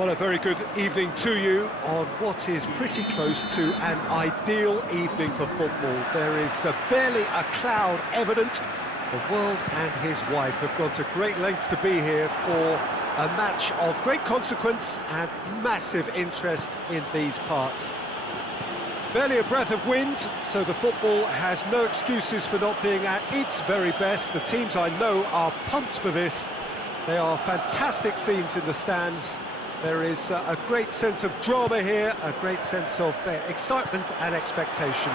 Well, a very good evening to you on what is pretty close to an ideal evening for football. There is barely a cloud evident. The world and his wife have gone to great lengths to be here for a match of great consequence and massive interest in these parts. Barely a breath of wind, so the football has no excuses for not being at its very best. The teams I know are pumped for this. They are fantastic scenes in the stands. There is a great sense of drama here, a great sense of excitement and expectation.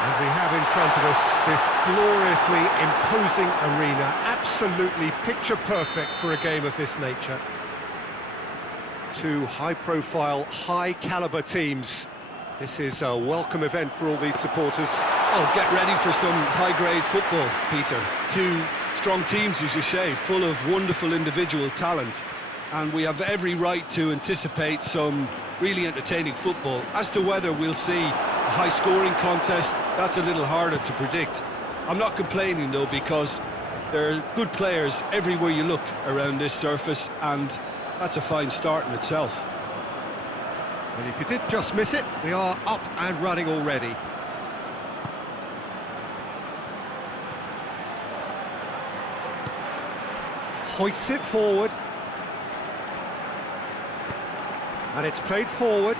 And we have in front of us this gloriously imposing arena, absolutely picture perfect for a game of this nature. Two high-profile, high-caliber teams. This is a welcome event for all these supporters. Oh, get ready for some high-grade football, Peter. Two strong teams, as you say, full of wonderful individual talent. And we have every right to anticipate some really entertaining football. As to whether we'll see a high-scoring contest, that's a little harder to predict. I'm not complaining, though, because there are good players everywhere you look around this surface, and that's a fine start in itself. And if you did just miss it, we are up and running already. Hoists it forward. And it's played forward.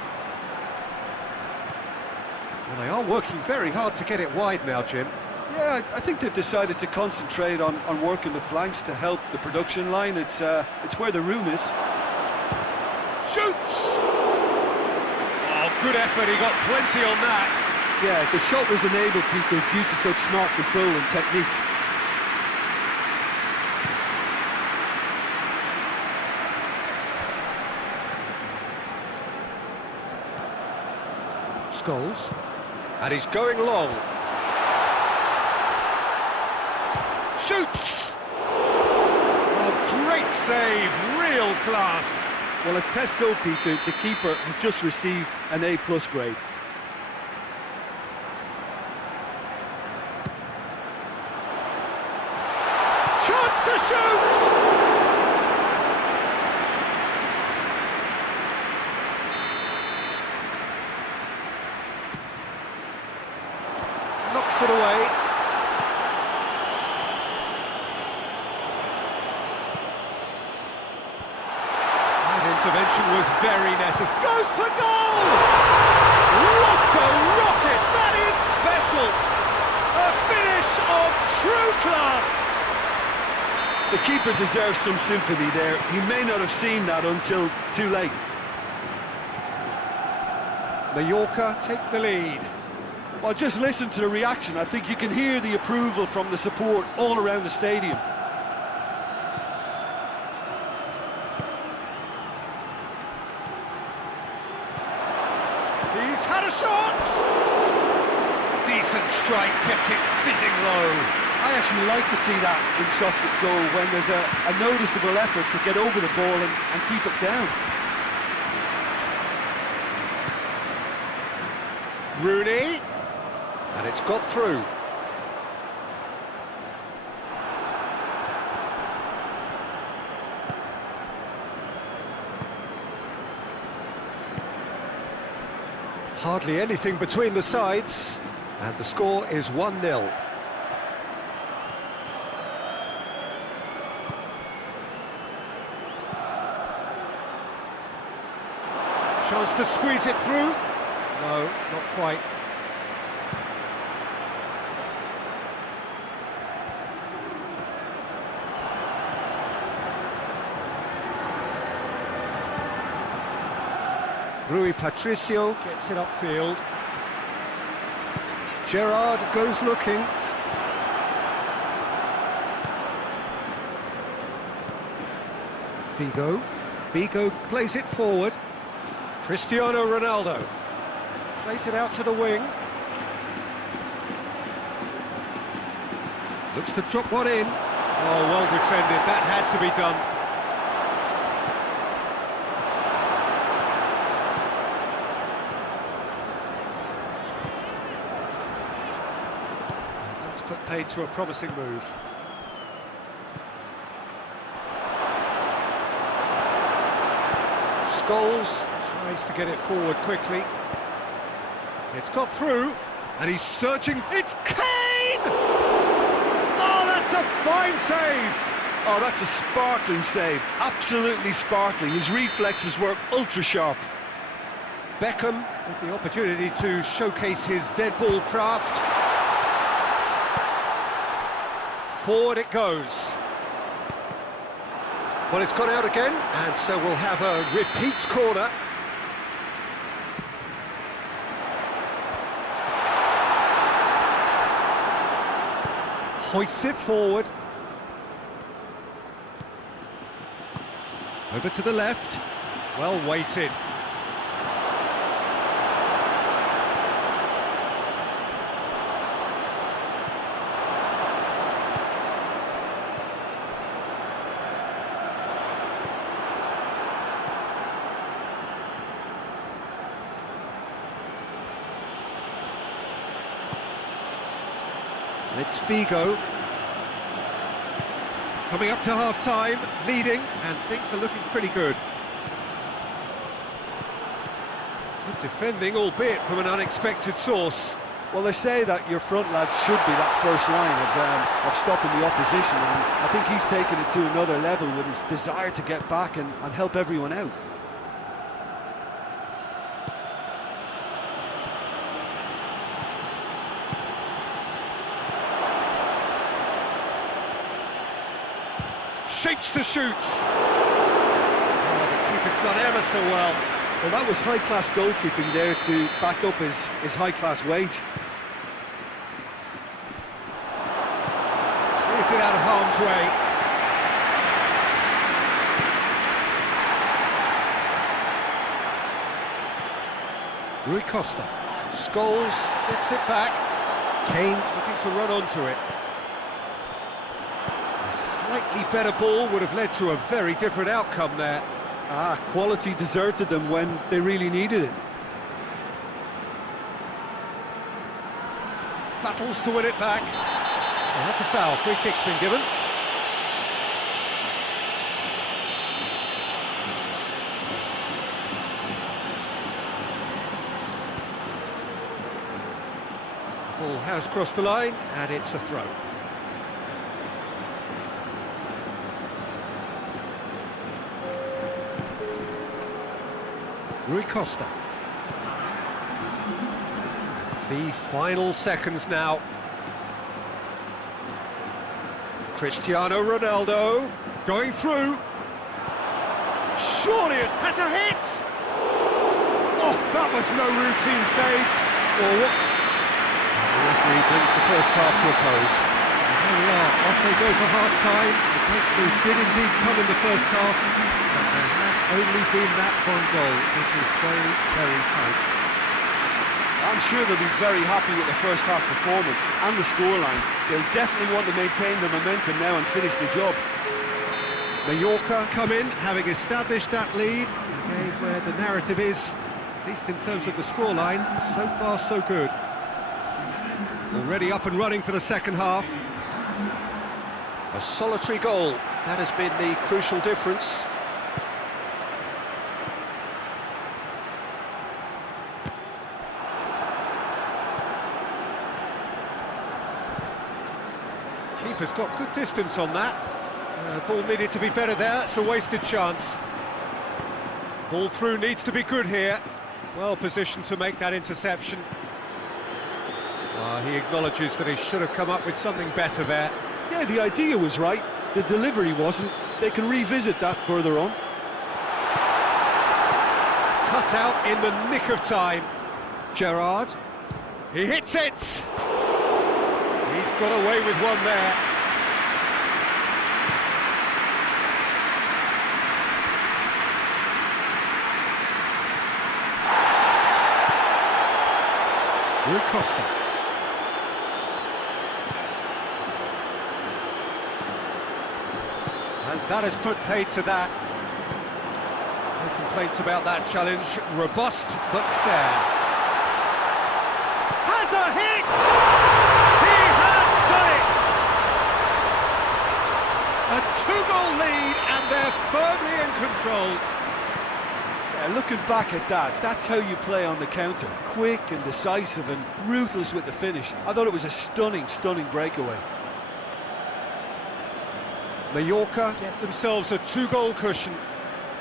Well, they are working very hard to get it wide now, Jim. Yeah, I think they've decided to concentrate on working the flanks to help the production line. It's where the room is. Shoots! Oh, good effort, he got plenty on that. Yeah, the shot was enabled, Peter, due to such smart control and technique. Scholes, and he's going long. Shoots! Oh, great save, real class. Well, as tests go, Peter, the keeper has just received an A+ grade. Chance to shoot! Knocks it away. Intervention was very necessary. Goes for goal! What a rocket! That is special! A finish of true class! The keeper deserves some sympathy there. He may not have seen that until too late. Mallorca take the lead. Well, just listen to the reaction. I think you can hear the approval from the support all around the stadium. He's had a shot! Decent strike, kept it fizzing low. I actually like to see that in shots at goal, when there's a noticeable effort to get over the ball and keep it down. Rooney, and it's got through. Hardly anything between the sides, and the score is 1-0. Chance to squeeze it through. No, not quite. Rui Patricio gets it upfield. Gerrard goes looking. Vigo plays it forward. Cristiano Ronaldo plays it out to the wing. Looks to drop one in. Oh, well defended. That had to be done. Put paid to a promising move. Scholes tries to get it forward quickly. It's got through, and he's searching. It's Kane! Oh, that's a fine save! Oh, that's a sparkling save. Absolutely sparkling. His reflexes were ultra-sharp. Beckham with the opportunity to showcase his dead ball craft. Forward it goes. Well, it's gone out again, and so we'll have a repeat corner. Hoists it forward. Over to the left. Well weighted. It's Figo. Coming up to half-time, leading, and things are looking pretty good. Good defending, albeit from an unexpected source. Well, they say that your front lads should be that first line of stopping the opposition, and I think he's taken it to another level with his desire to get back and help everyone out. Shapes to shoot. Oh, the keeper's done ever so well. Well, that was high-class goalkeeping there to back up his high-class wage. Clears it out of harm's way. Rui Costa. Scholes gets it back. Kane looking to run onto it. Slightly better ball would have led to a very different outcome there. Quality deserted them when they really needed it. Battles to win it back. Well, that's a foul. Free kick's been given. The ball has crossed the line, and it's a throw. Rui Costa. The final seconds now. Cristiano Ronaldo going through. Surely it has a hit! Oh, that was no routine save. Or what? The referee brings the first half to a close. And here we are, off they go for half-time. The breakthrough did indeed come in the first half. Only been that one goal. It is very, very tight. I'm sure they'll be very happy with the first half performance and the scoreline. They'll definitely want to maintain the momentum now and finish the job. Mallorca come in, having established that lead. A game where the narrative is, at least in terms of the scoreline, so far so good. Already up and running for the second half. A solitary goal. That has been the crucial difference. Keeper's got good distance on that. Ball needed to be better there, it's a wasted chance. Ball through needs to be good here. Well positioned to make that interception. He acknowledges that he should have come up with something better there. Yeah, the idea was right, the delivery wasn't. They can revisit that further on. Cut out in the nick of time. Gerrard. He hits it! He's got away with one there. Rui Costa. And that has put paid to that. No complaints about that challenge. Robust, but fair. Has a hit! He has done it! A two-goal lead, and they're firmly in control. Yeah, looking back at that, that's how you play on the counter. Quick and decisive and ruthless with the finish. I thought it was a stunning, stunning breakaway. Mallorca get themselves a 2-goal cushion.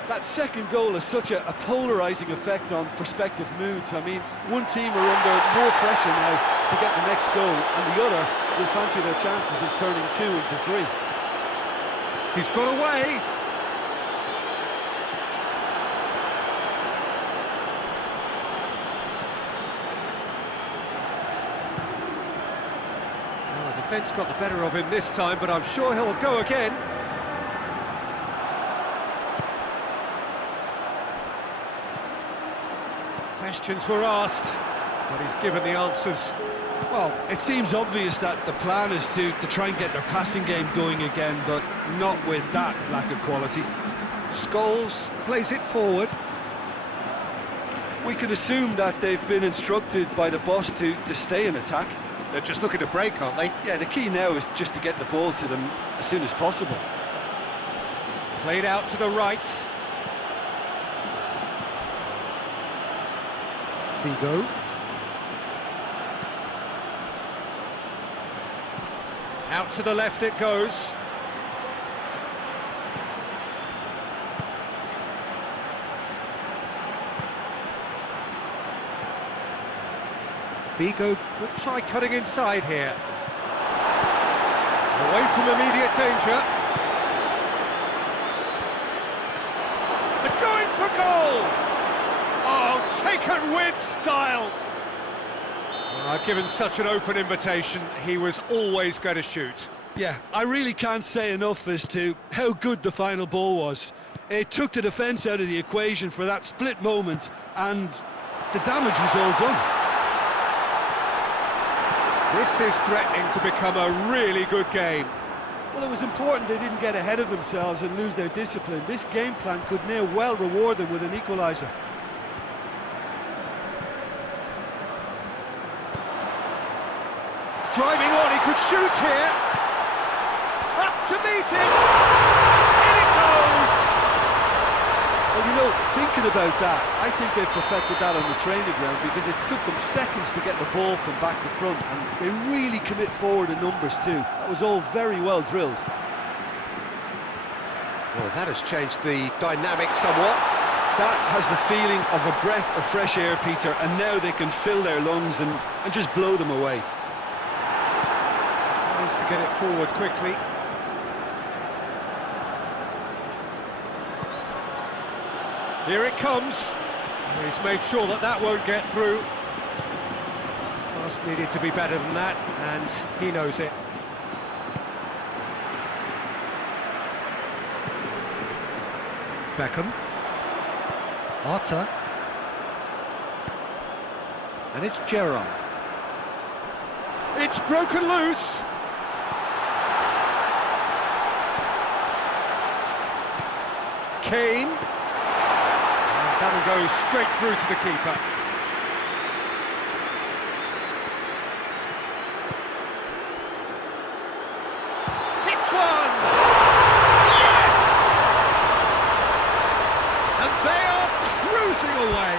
That second goal has such a polarising effect on prospective moods. I mean, one team are under more pressure now to get the next goal, and the other will fancy their chances of turning 2 into 3. He's got away. Well, the defence got the better of him this time, but I'm sure he'll go again. Questions were asked, but he's given the answers. Well, it seems obvious that the plan is to try and get their passing game going again, but not with that lack of quality. Scholes plays it forward. We could assume that they've been instructed by the boss to stay in attack. They're just looking to break, aren't they? Yeah, the key now is just to get the ball to them as soon as possible. Played out to the right. Vigo. Out to the left it goes. Vigo could try cutting inside here. Away from immediate danger. They're going for goal! Oh, taken with style! Given such an open invitation, he was always going to shoot. Yeah, I really can't say enough as to how good the final ball was. It took the defence out of the equation for that split moment, and the damage was all done. This is threatening to become a really good game. Well, it was important they didn't get ahead of themselves and lose their discipline. This game plan could now well reward them with an equaliser. Driving on, he could shoot here. Up to meet it. In it goes. Well, you know, thinking about that, I think they've perfected that on the training ground because it took them seconds to get the ball from back to front, and they really commit forward in numbers too. That was all very well drilled. Well, that has changed the dynamic somewhat. That has the feeling of a breath of fresh air, Peter, and now they can fill their lungs and just blow them away. Tries to get it forward quickly. Here it comes. He's made sure that that won't get through. Pass needed to be better than that, and he knows it. Beckham. Arta. And it's Gerrard. It's broken loose. Kane. And that'll go straight through to the keeper. Hits one! Yes! And they are cruising away.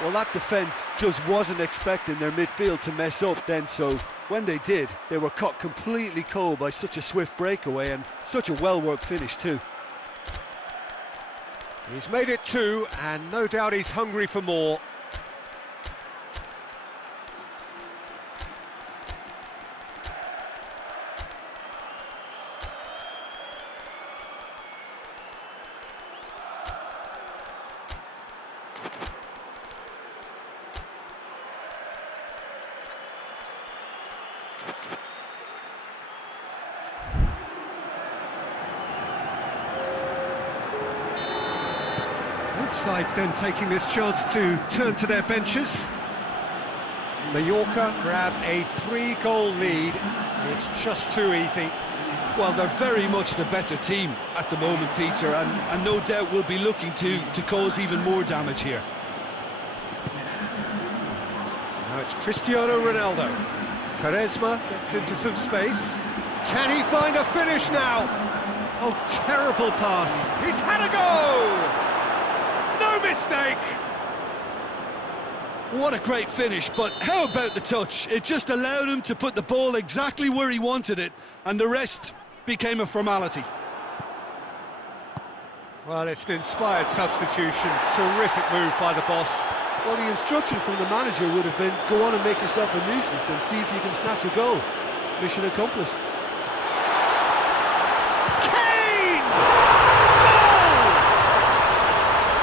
Well, that defence just wasn't expecting their midfield to mess up then, so when they did, they were caught completely cold by such a swift breakaway and such a well-worked finish too. He's made it 2, and no doubt he's hungry for more. Both sides then taking this chance to turn to their benches. Mallorca grab a 3-goal lead. It's just too easy. Well, they're very much the better team at the moment, Peter, and no doubt will be looking to cause even more damage here. Now it's Cristiano Ronaldo. Quaresma gets into some space. Can he find a finish now? Oh, terrible pass. He's had a go! mistake! What a great finish, but how about the touch? It just allowed him to put the ball exactly where he wanted it, and the rest became a formality. Well, it's an inspired substitution. Terrific move by the boss. Well, the instruction from the manager would have been, go on and make yourself a nuisance and see if you can snatch a goal. Mission accomplished. Kane! Goal!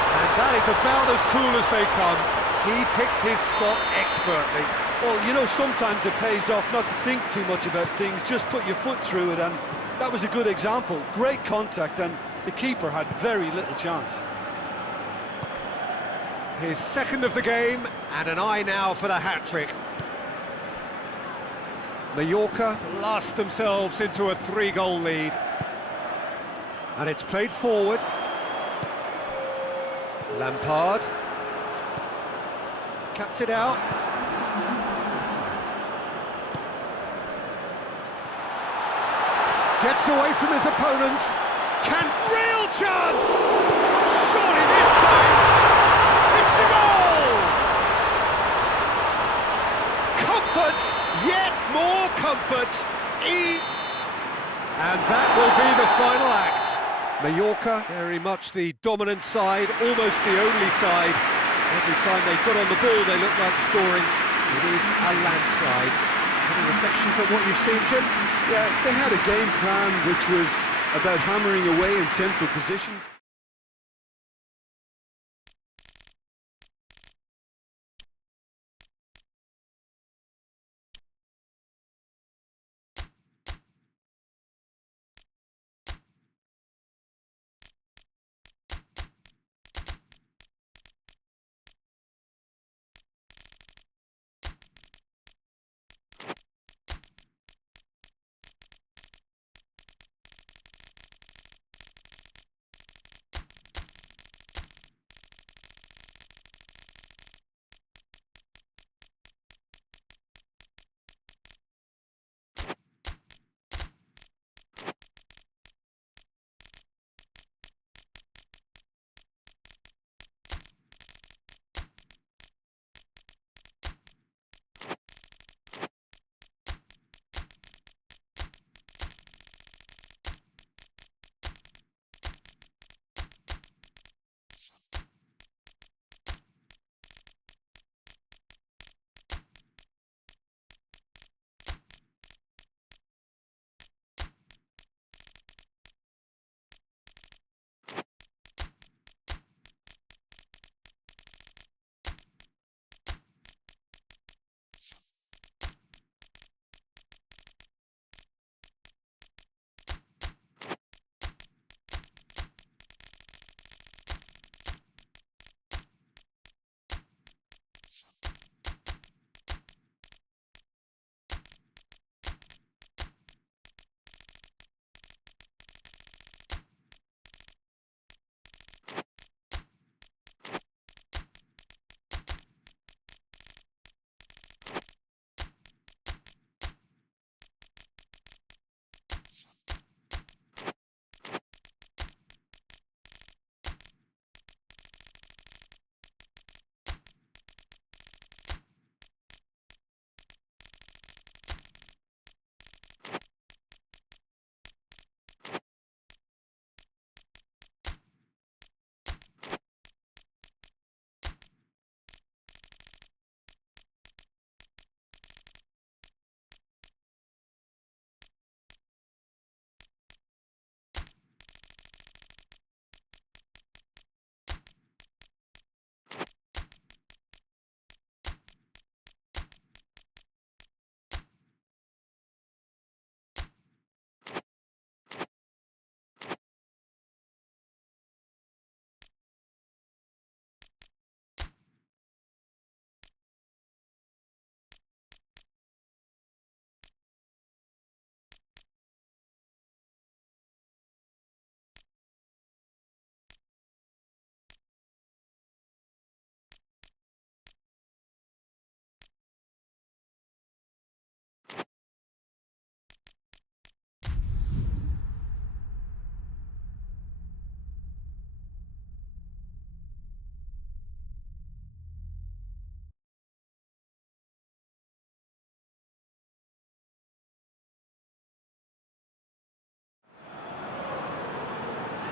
And that is about as cool as they come. He picked his spot expertly. Well, you know, sometimes it pays off not to think too much about things, just put your foot through it, and that was a good example. Great contact, and the keeper had very little chance. His second of the game, and an eye now for the hat-trick. Mallorca blast themselves into a 3-goal lead. And it's played forward. Lampard. Cuts it out. Gets away from his opponents. Real chance! Surely this time, it's a goal! Comfort, yet more comfort. And that will be the final act. Mallorca, very much the dominant side, almost the only side. Every time they got on the ball, they look like scoring. It is a landslide. Any reflections on what you've seen, Jim? Yeah, they had a game plan which was about hammering away in central positions.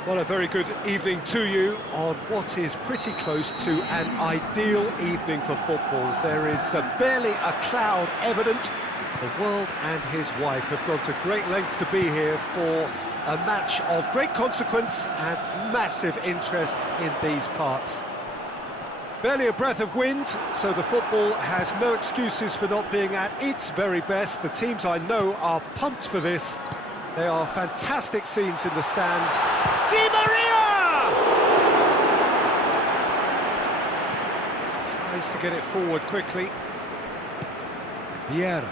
Well, a very good evening to you on what is pretty close to an ideal evening for football. There is barely a cloud evident. The world and his wife have gone to great lengths to be here for a match of great consequence and massive interest in these parts. Barely a breath of wind, so the football has no excuses for not being at its very best. The teams I know are pumped for this. They are fantastic scenes in the stands. Di Maria! Tries to get it forward quickly. Vieira.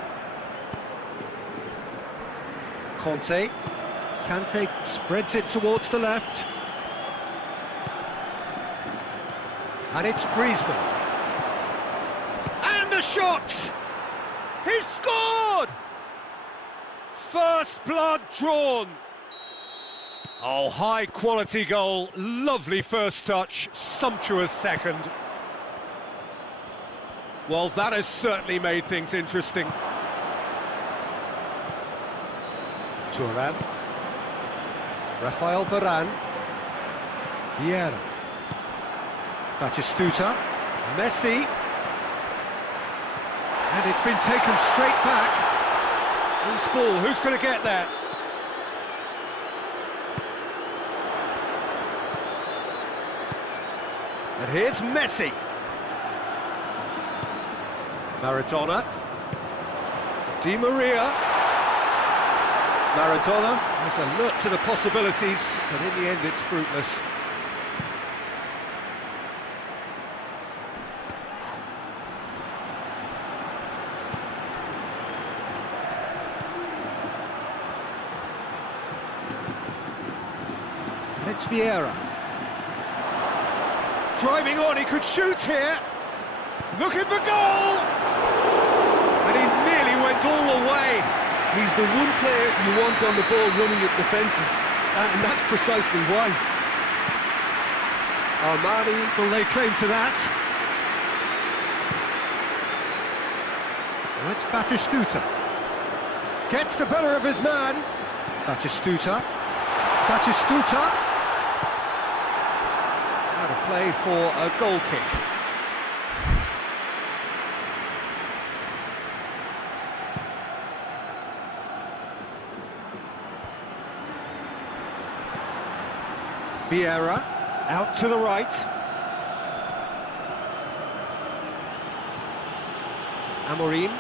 Kante spreads it towards the left. And it's Griezmann. And a shot! He's scored! First blood drawn. Oh, high-quality goal. Lovely first touch, sumptuous second. Well, that has certainly made things interesting. Thuram. Rafael Varane. Vieira. Batistuta. Messi. And it's been taken straight back. Loose ball, who's going to get there? And here's Messi. Maradona. Di Maria. Maradona has alert to the possibilities, but in the end it's fruitless. And it's Vieira. Driving on, he could shoot here. Looking for goal! And he nearly went all the way. He's the one player you want on the ball running at defences, and that's precisely why. Armani will lay claim to that. Well, it's Batistuta. Gets the better of his man. Batistuta. Out of play for a goal kick. Vieira, out to the right. Amorim.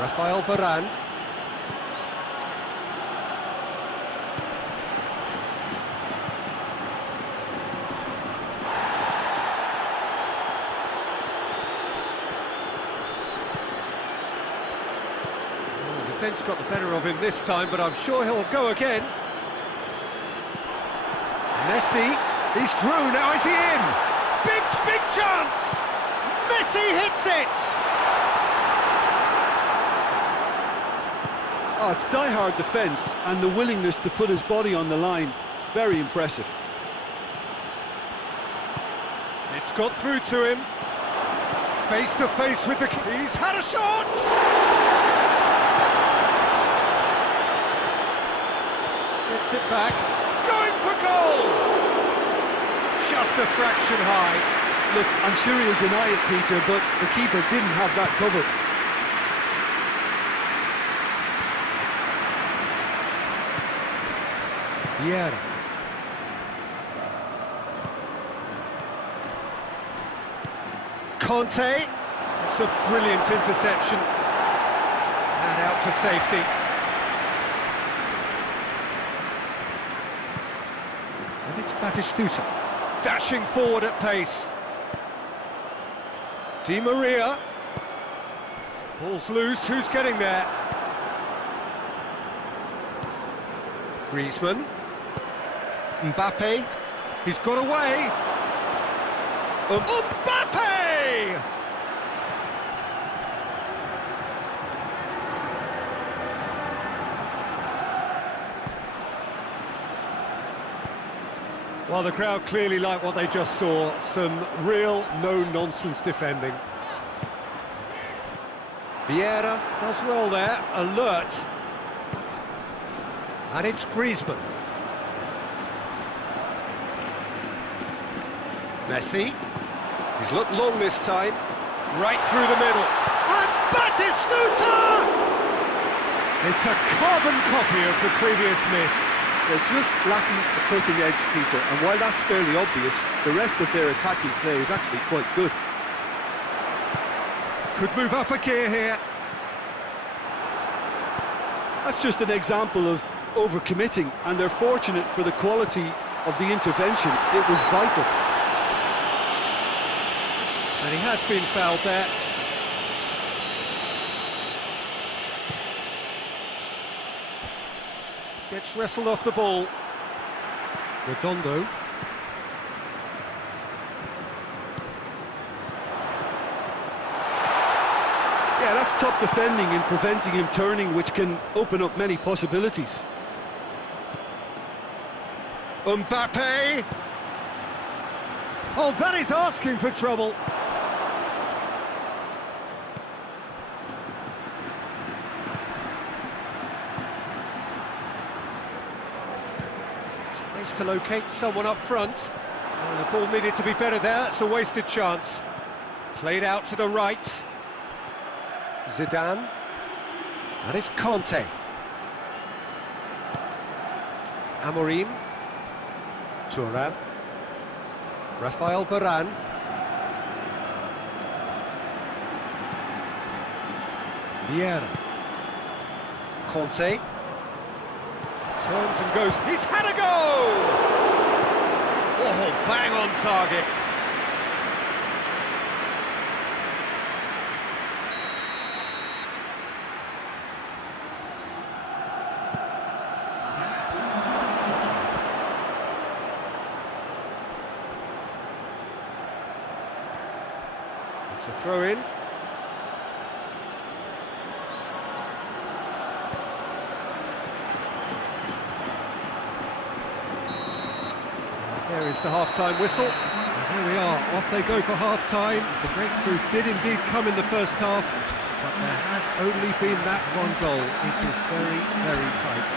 Rafael Varane. Defence got the better of him this time, but I'm sure he'll go again. Messi, he's through, now is he in? Big chance! Messi hits it! Oh, it's die-hard defence, and the willingness to put his body on the line. Very impressive. It's got through to him. Face to face with the... He's had a shot! Gets it back, going for goal! Just a fraction high. Look, I'm sure he'll deny it, Peter, but the keeper didn't have that covered. Vieira. Kante. It's a brilliant interception. And out to safety. And it's Batistuta, dashing forward at pace. Di Maria. Ball's loose, who's getting there? Griezmann. Mbappe. He's got away. Mbappe! Well, the crowd clearly like what they just saw. Some real no-nonsense defending. Vieira does well there, alert. And it's Griezmann. Messi. He's looked long this time. Right through the middle. And Batistuta! It's a carbon copy of the previous miss. They're just lacking the cutting edge, Peter, and while that's fairly obvious, the rest of their attacking play is actually quite good. Could move up a gear here. That's just an example of overcommitting, and they're fortunate for the quality of the intervention. It was vital. And he has been fouled there. Gets wrestled off the ball. Redondo. Yeah, that's top defending and preventing him turning, which can open up many possibilities. Mbappe! Oh, that is asking for trouble. Tries to locate someone up front. Oh, the ball needed to be better there, it's a wasted chance. Played out to the right. Zidane. That is Conte. Amorim. Thuram. Rafael Varane. Vieira. Conte. Turns and goes. He's had a go! Oh, bang on target. It's a throw in. There is the half-time whistle. And here we are, off they go for half-time. The breakthrough did indeed come in the first half, but there has only been that one goal. It is very, very tight.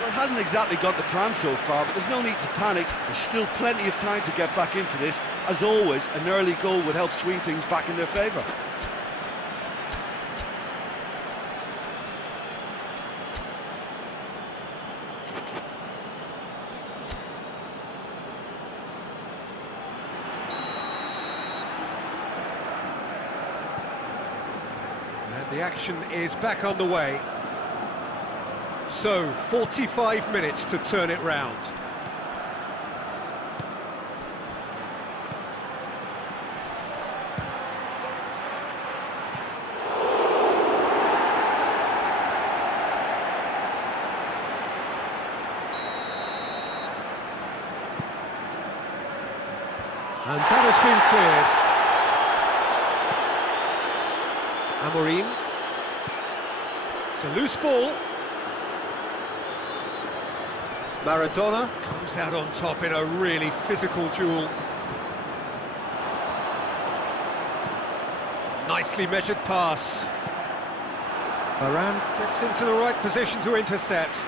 Well, it hasn't exactly got the plan so far, but there's no need to panic. There's still plenty of time to get back into this. As always, an early goal would help swing things back in their favour. And the action is back on the way. So, 45 minutes to turn it round. And that has been cleared. Amorim. It's a loose ball. Maradona comes out on top in a really physical duel. Nicely measured pass. Varane gets into the right position to intercept.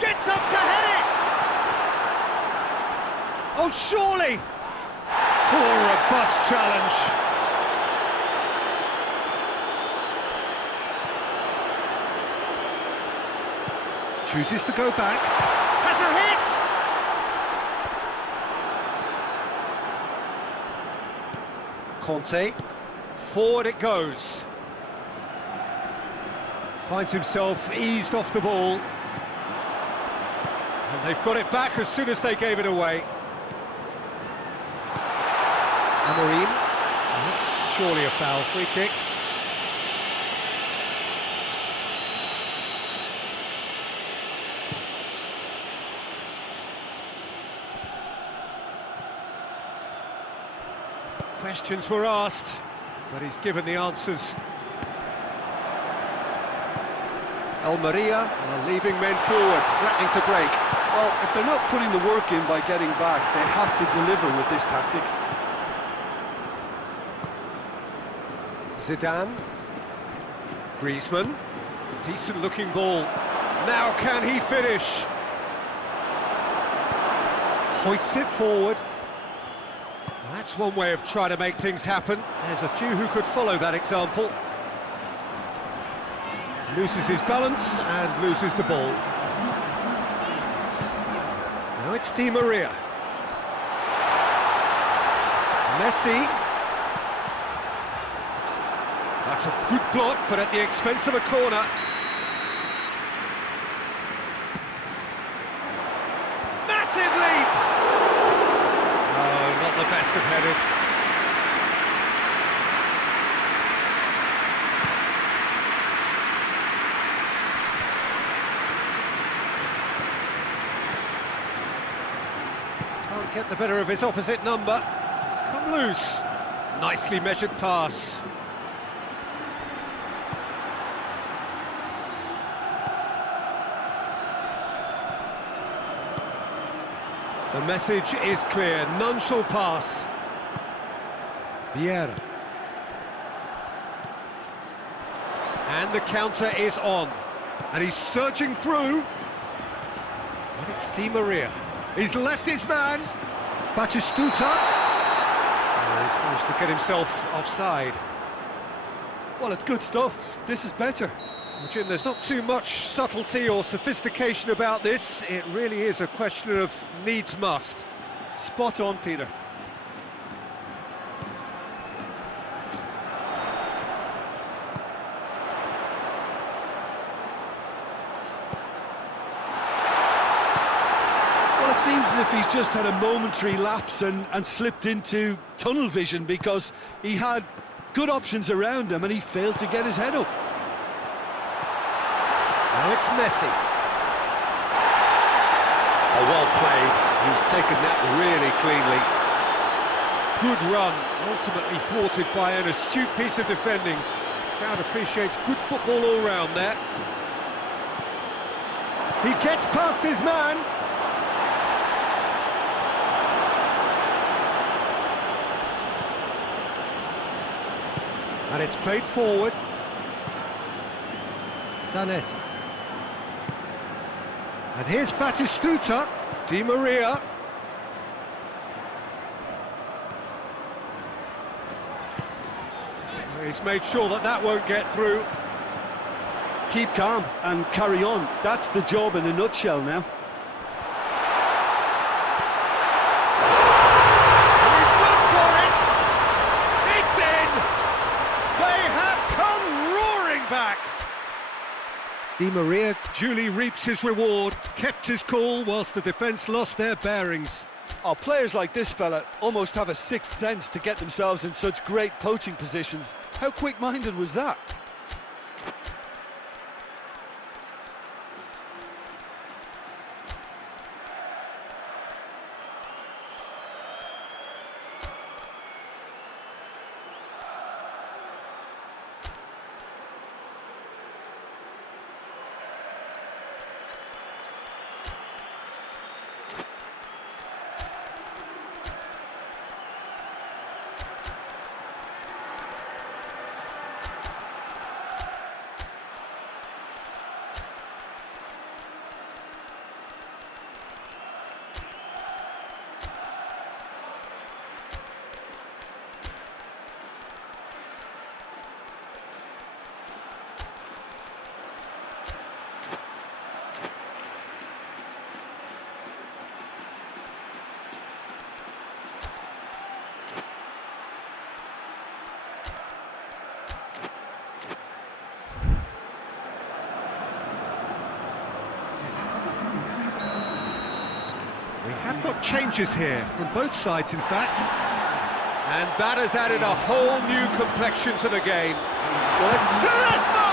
Gets up to head it! Oh, surely! Poor robust challenge. Chooses to go back. Has a hit! Conte. Forward it goes. Finds himself eased off the ball. And they've got it back as soon as they gave it away. Amorim. That's surely a foul. Free kick. Questions were asked, but he's given the answers. Almeria are leaving men forward, threatening to break. Well, if they're not putting the work in by getting back, they have to deliver with this tactic. Zidane. Griezmann. Decent looking ball. Now can he finish? Hoists it forward. That's one way of trying to make things happen. There's a few who could follow that example. Loses his balance and loses the ball. Now it's Di Maria. Messi. That's a good block, but at the expense of a corner. Massive leap! Oh, not the best of headers. Can't get the better of his opposite number. It's come loose. Nicely measured pass. The message is clear, none shall pass. Vieira. And the counter is on. And he's surging through. And it's Di Maria. He's left his man. Batistuta. Oh, he's managed to get himself offside. Well, it's good stuff. This is better. Jim, there's not too much subtlety or sophistication about this. It really is a question of needs must. Spot on, Peter. Well, it seems as if he's just had a momentary lapse and slipped into tunnel vision, because he had good options around him and he failed to get his head up. Now it's Messi. Oh, well played. He's taken that really cleanly. Good run, ultimately thwarted by an astute piece of defending. Crowd appreciates good football all round there. He gets past his man. And it's played forward. Zanetti. And here's Batistuta. Di Maria. He's made sure that that won't get through. Keep calm and carry on. That's the job in a nutshell now. He's gone for it! It's in! They have come roaring back! Di Maria duly reaps his reward, kept his cool whilst the defence lost their bearings. Oh, players like this fella almost have a sixth sense to get themselves in such great poaching positions. How quick-minded was that? We have got changes here, from both sides in fact. And that has added a whole new complexion to the game. Turismo!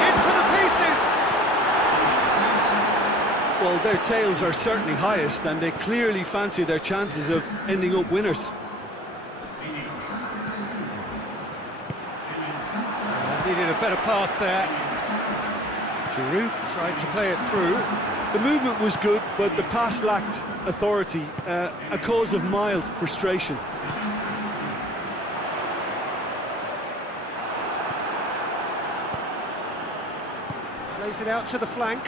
In for the pieces! Well, their tails are certainly highest, and they clearly fancy their chances of ending up winners. Needed a better pass there. Giroud tried to play it through. The movement was good, but the pass lacked authority, a cause of mild frustration. Plays it out to the flank.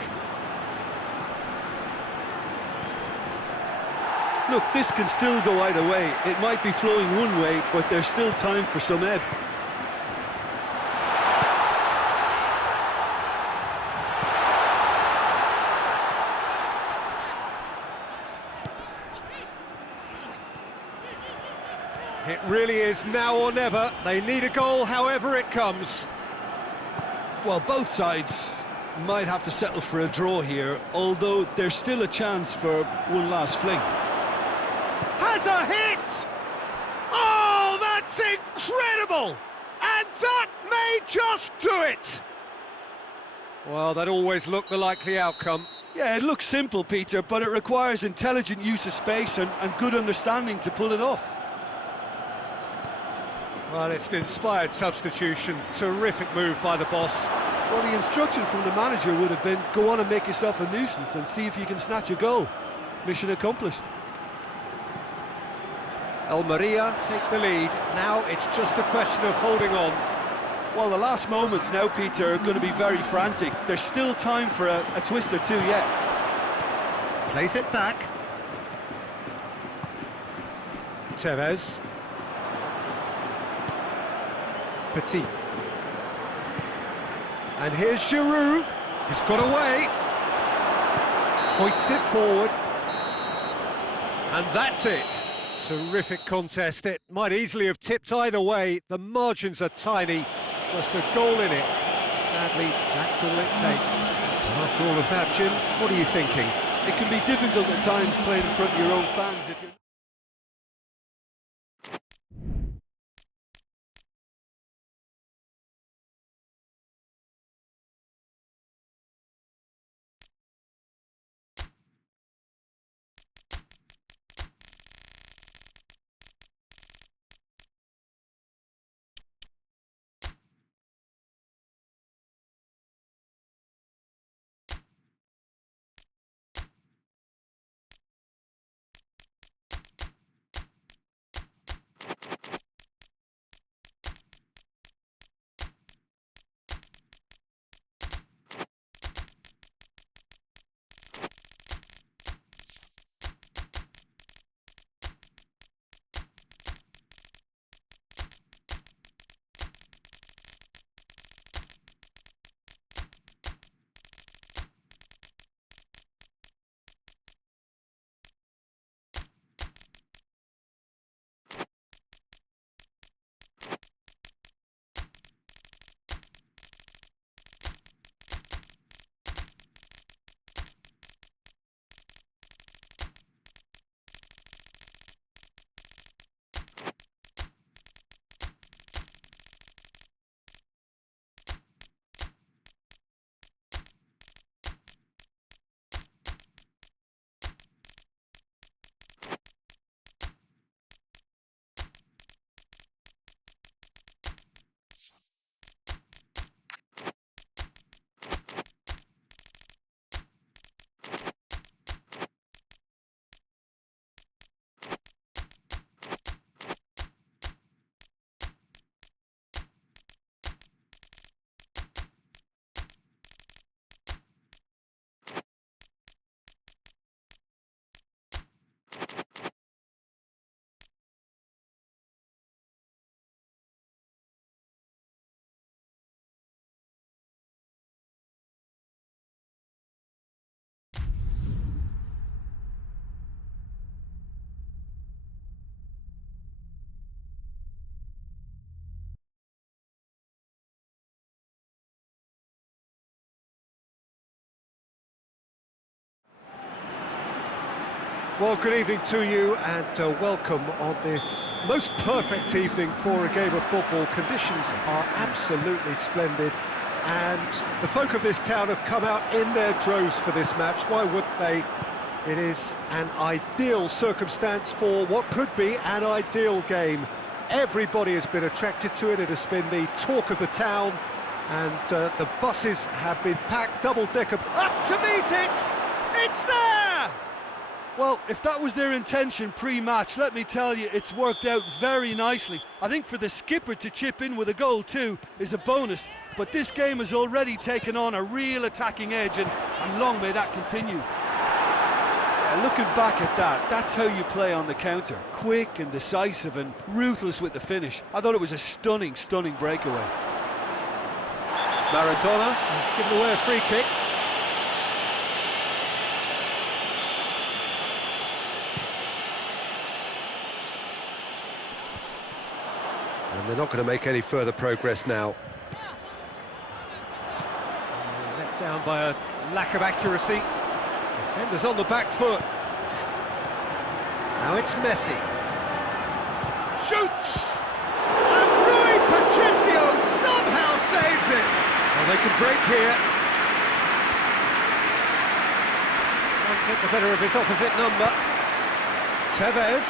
Look, this can still go either way. It might be flowing one way, but there's still time for some ebb. It really is now or never. They need a goal however it comes. Well, both sides might have to settle for a draw here, although there's still a chance for one last fling. Has a hit! Oh, that's incredible! And that may just do it! Well, that always looked the likely outcome. Yeah, it looks simple, Peter, but it requires intelligent use of space and good understanding to pull it off. Well, it's an inspired substitution. Terrific move by the boss. Well, the instruction from the manager would have been, go on and make yourself a nuisance and see if you can snatch a goal. Mission accomplished. Almeria take the lead. Now it's just a question of holding on. Well, the last moments now, Peter, are going to be very frantic. There's still time for a twist or two yet. Plays it back. Tevez. Petit. And here's Giroud. He's got away. Hoists it forward. And that's it. Terrific contest. It might easily have tipped either way. The margins are tiny. Just a goal in it. Sadly, that's all it takes. And after all of that, Jim, what are you thinking? It can be difficult at times playing in front of your own fans if you're... Well, good evening to you and welcome on this most perfect evening for a game of football. Conditions are absolutely splendid and the folk of this town have come out in their droves for this match. Why wouldn't they? It is an ideal circumstance for what could be an ideal game. Everybody has been attracted to it. It has been the talk of the town and the buses have been packed, double-decker, up to meet it! It's there! Well, if that was their intention pre-match, let me tell you, it's worked out very nicely. I think for the skipper to chip in with a goal too is a bonus, but this game has already taken on a real attacking edge, and long may that continue. Yeah, looking back at that, that's how you play on the counter. Quick and decisive and ruthless with the finish. I thought it was a stunning, stunning breakaway. Maradona has given away a free kick. And they're not going to make any further progress now. Let down by a lack of accuracy. Defenders on the back foot. Now it's Messi. Shoots! And Rui Patricio somehow saves it. Well, they can break here. Can't get the better of his opposite number. Tevez.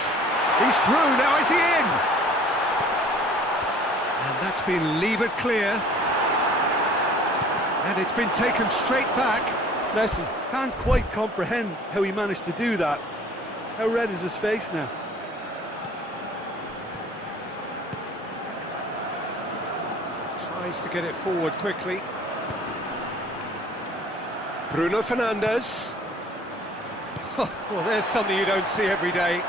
He's through, now is he in? And that's been levered clear. And it's been taken straight back. Messi can't quite comprehend how he managed to do that. How red is his face now? Tries to get it forward quickly. Bruno Fernandes. Well, there's something you don't see every day.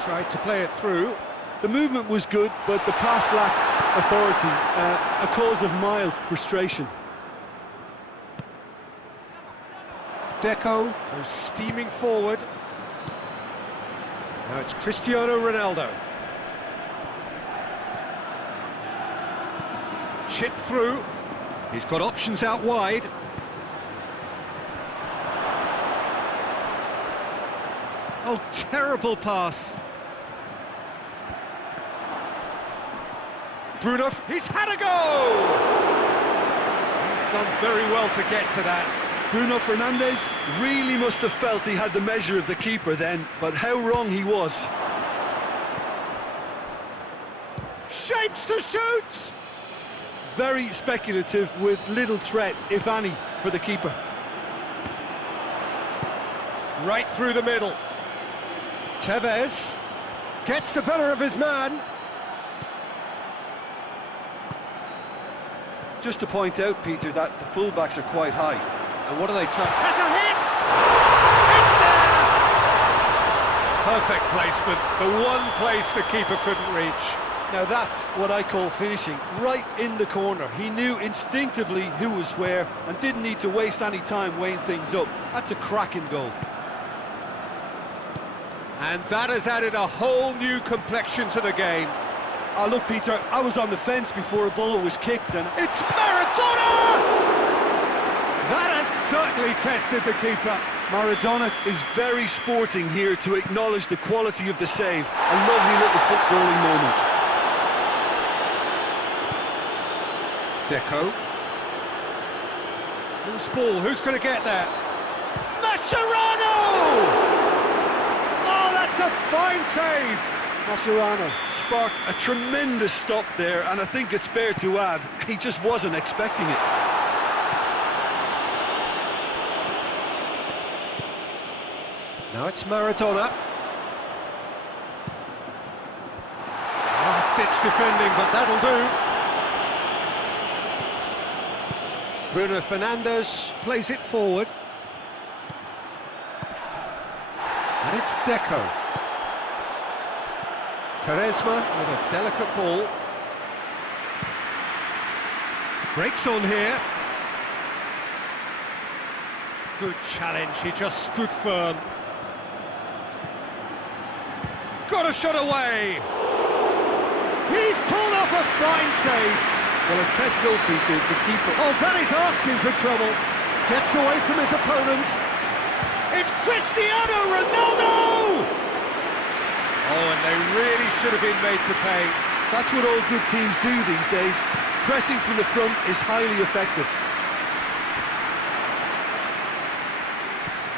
Tried to play it through. The movement was good, but the pass lacked authority, a cause of mild frustration. Deco goes steaming forward. Now it's Cristiano Ronaldo. Chip through. He's got options out wide. Oh, terrible pass. Bruno, he's had a go! He's done very well to get to that. Bruno Fernandes really must have felt he had the measure of the keeper then, but how wrong he was. Shapes to shoot! Very speculative with little threat, if any, for the keeper. Right through the middle. Tevez gets the better of his man. Just to point out, Peter, that the fullbacks are quite high. And what are they trying? Has a hit! It's there! Perfect placement. The one place the keeper couldn't reach. Now that's what I call finishing, right in the corner. He knew instinctively who was where and didn't need to waste any time weighing things up. That's a cracking goal. And that has added a whole new complexion to the game. Oh, look, Peter, I was on the fence before a ball was kicked, and it's Maradona! That has certainly tested the keeper. Maradona is very sporting here to acknowledge the quality of the save. A lovely little footballing moment. Deco. Loose ball, who's going to get there? Mascherano! Oh, that's a fine save! Mascherano sparked a tremendous stop there, and I think it's fair to add, he just wasn't expecting it. Now it's Maradona. Last-ditch defending, but that'll do. Bruno Fernandes plays it forward. And it's Deco. Quaresma with a delicate ball. Breaks on here. Good challenge, he just stood firm. Got a shot away! He's pulled off a fine save! Well, as test goal, Peter, the keeper... Oh, that is asking for trouble. Gets away from his opponents. It's Cristiano Ronaldo! Oh, and they really should have been made to pay. That's what all good teams do these days. Pressing from the front is highly effective.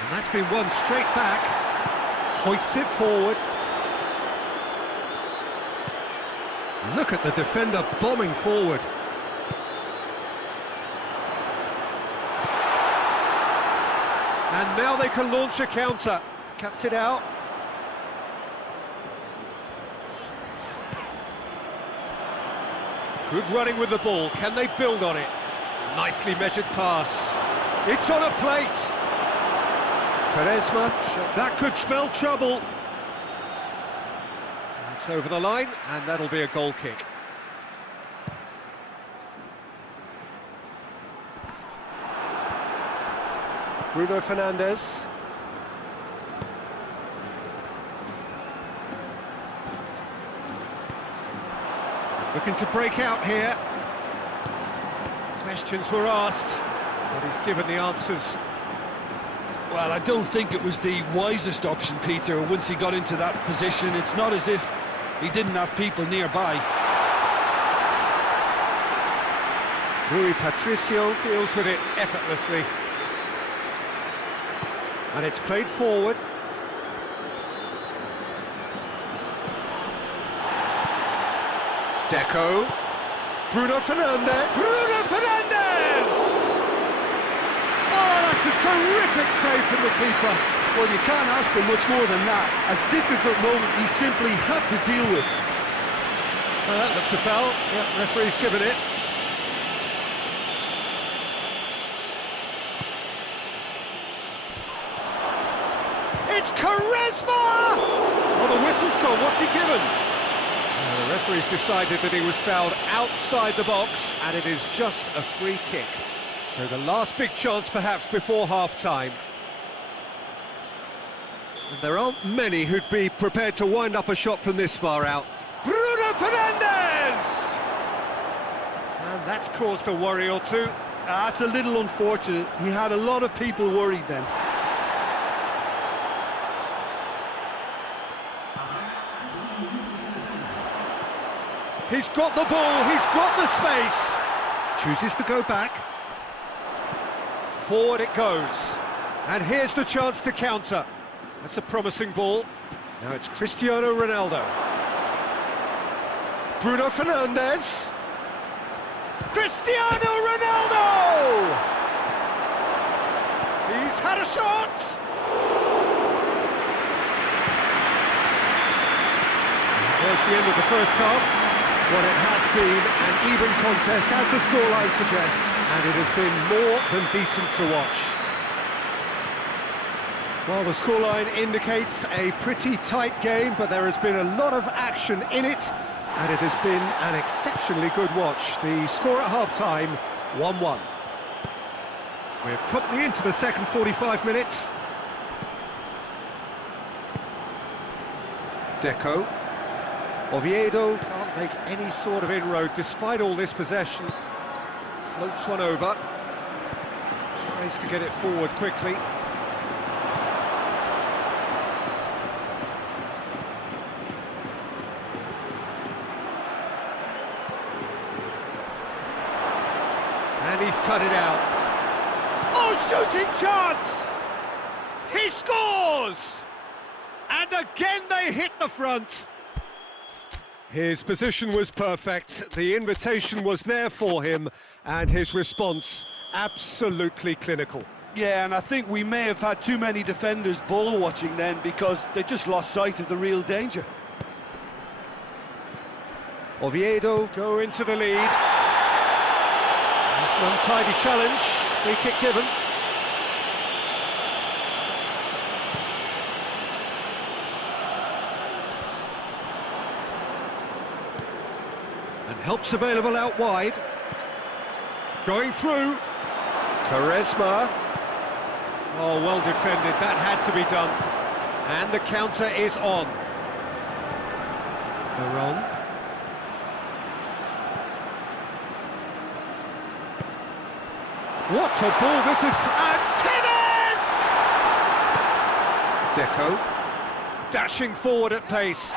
And that's been won straight back. Hoists it forward. Look at the defender bombing forward. And now they can launch a counter. cuts it out. Good running with the ball. Can they build on it? Nicely measured pass. It's on a plate. Quaresma, that could spell trouble. It's over the line, and that'll be a goal kick. Bruno Fernandes. Looking to break out here. Questions were asked, but he's given the answers. Well, I don't think it was the wisest option, Peter, once he got into that position. It's not as if he didn't have people nearby. Rui Patricio deals with it effortlessly. And it's played forward. Deco. Bruno Fernandes. Bruno Fernandes! Oh, that's a terrific save from the keeper. Well, you can't ask for much more than that. A difficult moment he simply had to deal with. Well, that looks a foul. Yep, referee's given it. It's Quaresma! Oh, the whistle's gone. What's he given? The referee's decided that he was fouled outside the box, and it is just a free kick. So the last big chance, perhaps, before half-time. And there aren't many who'd be prepared to wind up a shot from this far out. Bruno Fernandes! And that's caused a worry or two. That's a little unfortunate. He had a lot of people worried then. He's got the ball, he's got the space. Chooses to go back. Forward it goes. And here's the chance to counter. That's a promising ball. Now it's Cristiano Ronaldo. Bruno Fernandes. Cristiano Ronaldo! He's had a shot! There's the end of the first half. What it has been an even contest, as the scoreline suggests, and it has been more than decent to watch. Well, the scoreline indicates a pretty tight game, but there has been a lot of action in it, and it has been an exceptionally good watch. The score at half-time, 1-1. We're promptly into the second 45 minutes. Deco. Oviedo can't make any sort of inroad despite all this possession. Floats one over. Tries to get it forward quickly. And he's cut it out. Oh, shooting chance! He scores! And again they hit the front. His position was perfect, the invitation was there for him, and his response absolutely clinical. Yeah, and I think we may have had too many defenders ball watching then because they just lost sight of the real danger. Oviedo go into the lead. That's an untidy challenge, free kick given. And help's available out wide. Going through. Quaresma. Oh, well defended. That had to be done. And the counter is on. Veron. What a ball this is. And Tevez! Deco. Dashing forward at pace.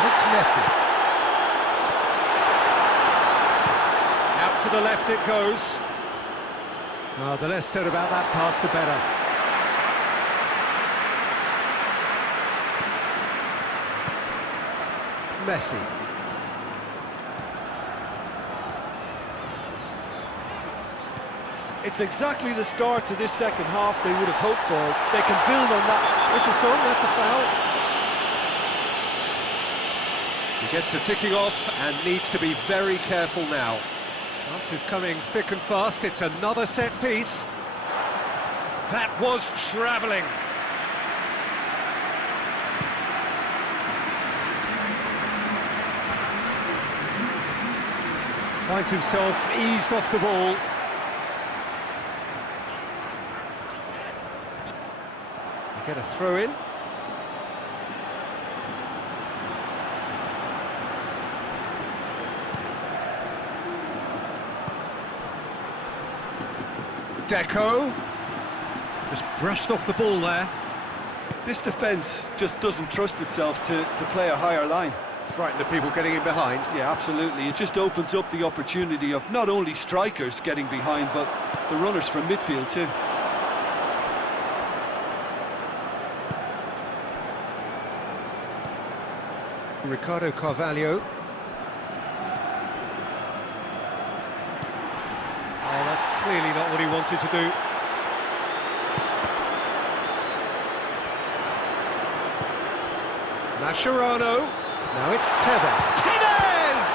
It's Messi. Out to the left it goes. Oh, the less said about that pass, the better. Messi. It's exactly the start to this second half they would have hoped for. They can build on that. This is gone, that's a foul. He gets the ticking off and needs to be very careful now. Chances coming thick and fast, it's another set piece. That was travelling. Finds himself eased off the ball. You get a throw in. Deco. Just brushed off the ball there. This defence just doesn't trust itself to play a higher line. Frightened of people getting in behind. Yeah, absolutely. It just opens up the opportunity of not only strikers getting behind, but the runners from midfield too. Ricardo Carvalho. Oh, that's clearly not what he wanted to do. Mascherano. Now it's Tevez. Tevez!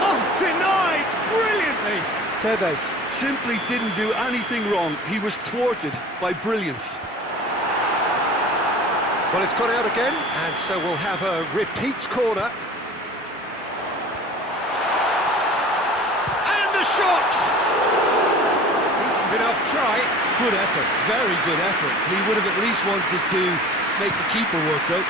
Oh, denied brilliantly. Tevez simply didn't do anything wrong. He was thwarted by brilliance. Well, it's gone out again, and so we'll have a repeat corner. And the shot! Decent enough try. Good effort, very good effort. He would have at least wanted to make the keeper work though.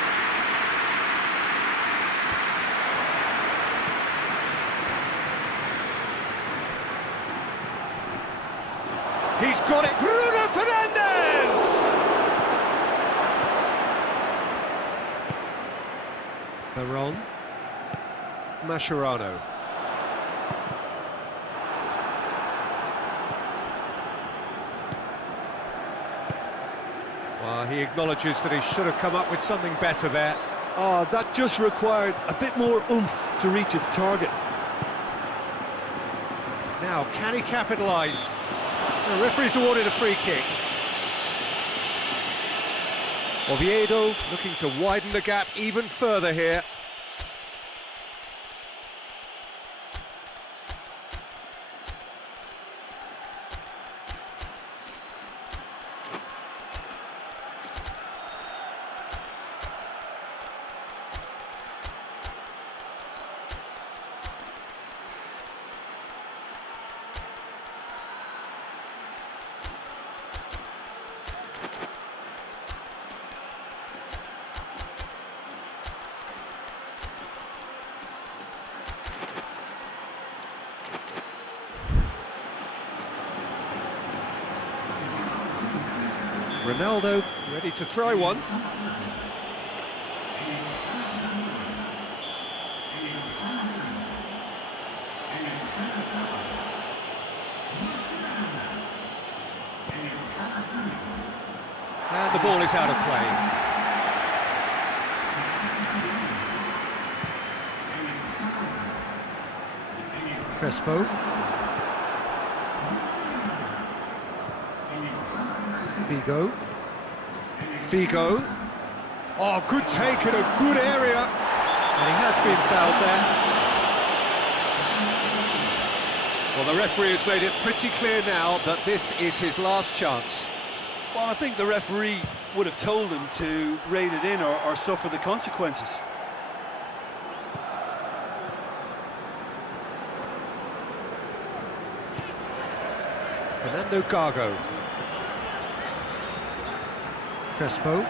He's got it, Bruno Fernandes! Baron. Mascherano. Well, he acknowledges that he should have come up with something better there. Oh, that just required a bit more oomph to reach its target. Now, can he capitalise? The referee's awarded a free kick. Oviedo looking to widen the gap even further here. Ronaldo ready to try one. And the ball is out of play. Crespo. Figo. Figo. Oh, good take in a good area. And he has been fouled there. Well, the referee has made it pretty clear now that this is his last chance. Well, I think the referee would have told him to rate it in or suffer the consequences. Fernando Gago. Crespo.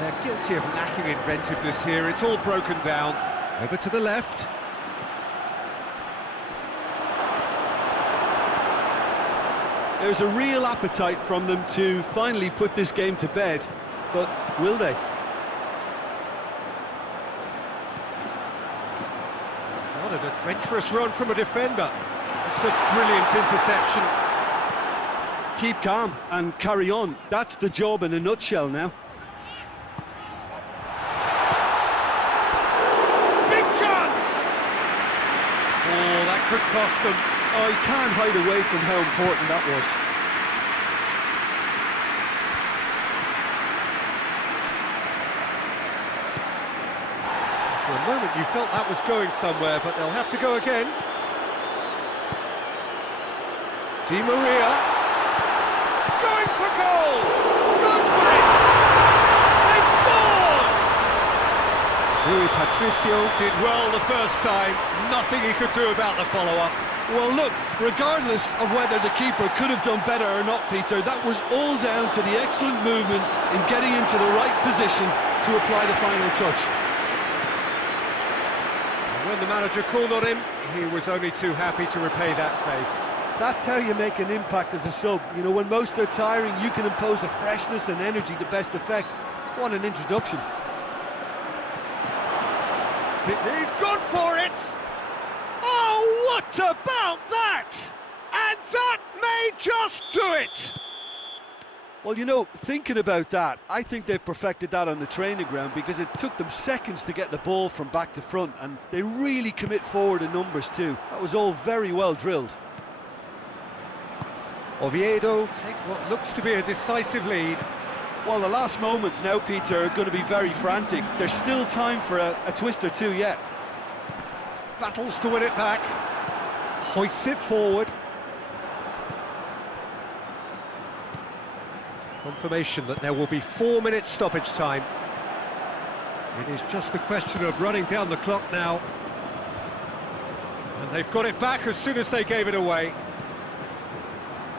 They're guilty of lacking inventiveness here. It's all broken down. Over to the left. There's a real appetite from them to finally put this game to bed, but will they? What an adventurous run from a defender. It's a brilliant interception. Keep calm and carry on. That's the job in a nutshell now. Big chance! could cost them. Oh, you can't hide away from how important that was. For a moment you felt that was going somewhere, but they'll have to go again. Di Maria, going for goal! Goes for it! They've scored! Rui Patricio did well the first time, nothing he could do about the follow-up. Well, look, regardless of whether the keeper could have done better or not, Peter, that was all down to the excellent movement in getting into the right position to apply the final touch. When the manager called on him, he was only too happy to repay that faith. That's how you make an impact as a sub. You know, when most are tiring, you can impose a freshness and energy to best effect. What an introduction. He's gone for it! Oh, what about that? And that may just do it! Well, you know, thinking about that, I think they've perfected that on the training ground because it took them seconds to get the ball from back to front, and they really commit forward in numbers too. That was all very well drilled. Oviedo take what looks to be a decisive lead. Well, the last moments now, Peter, are going to be very frantic. There's still time for a twist or two yet. Battles to win it back. Hoists it forward. Confirmation that there will be 4 minutes stoppage time. It is just a question of running down the clock now. And they've got it back as soon as they gave it away.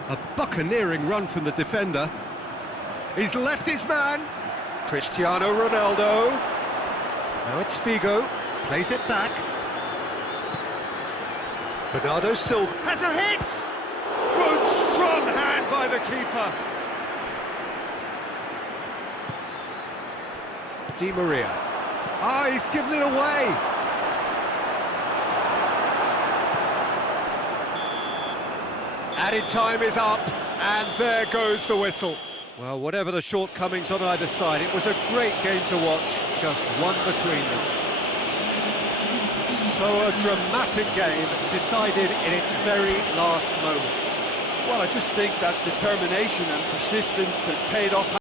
A buccaneering run from the defender. He's left his man. Cristiano Ronaldo. Now it's Figo. Plays it back. Bernardo Silva has a hit! Good strong hand by the keeper. Di Maria. Ah, he's given it away. Added time is up, and there goes the whistle. Well, whatever the shortcomings on either side, it was a great game to watch, just one between them. So a dramatic game, decided in its very last moments. Well, I just think that determination and persistence has paid off.